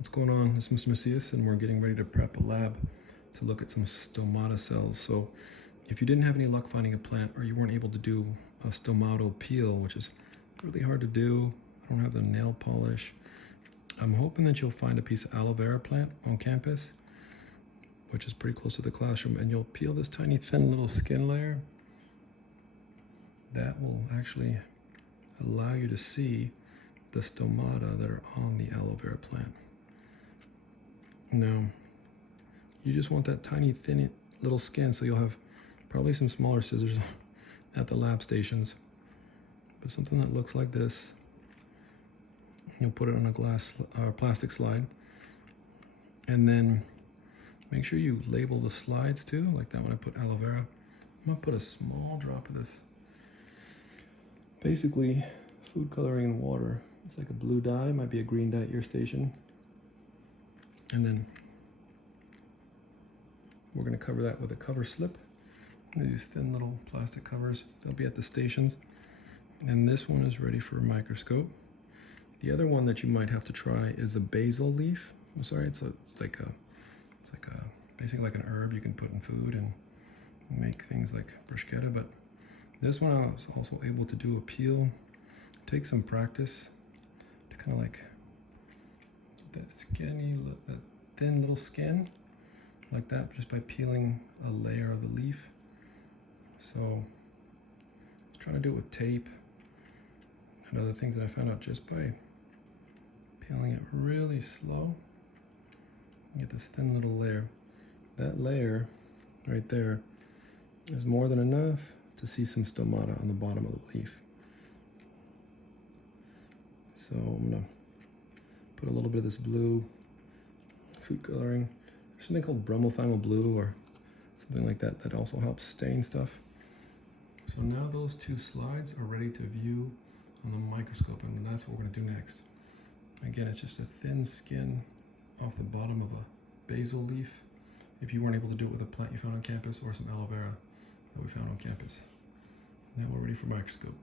What's going on? This is Mr. Macias, and we're getting ready to prep a lab to look at some stomata cells. So if you didn't have any luck finding a plant, or you weren't able to do a stomato peel, which is really hard to do, I don't have the nail polish, I'm hoping that you'll find a piece of aloe vera plant on campus, which is pretty close to the classroom, and you'll peel this tiny thin little skin layer. That will actually allow you to see the stomata that are on the aloe vera plant. Now, you just want that tiny thin little skin, so you'll have probably some smaller scissors at the lab stations, but something that looks like this. You'll put it on a glass or plastic slide, and then make sure you label the slides too, like that one I put aloe vera. I'm gonna put a small drop of this, basically food coloring in water. It's like a blue dye, might be a green dye at your station. And then we're going to cover that with a cover slip. These thin little plastic covers, they'll be at the stations. And this one is ready for a microscope. The other one that you might have to try is a basil leaf. I'm sorry, it's basically like an herb you can put in food and make things like bruschetta. But this one I was also able to do a peel. Take some practice to kind of like that thin little skin like that, just by peeling a layer of the leaf. So I was trying to do it with tape and other things that I found out just by peeling it really slow. You get this thin little layer. That layer right there is more than enough to see some stomata on the bottom of the leaf. So I'm gonna put a little bit of this blue food coloring. There's something called bromothymol blue or something like that that also helps stain stuff. So now those two slides are ready to view on the microscope, and that's what we're gonna do next. Again, it's just a thin skin off the bottom of a basil leaf, if you weren't able to do it with a plant you found on campus or some aloe vera that we found on campus. Now we're ready for microscope.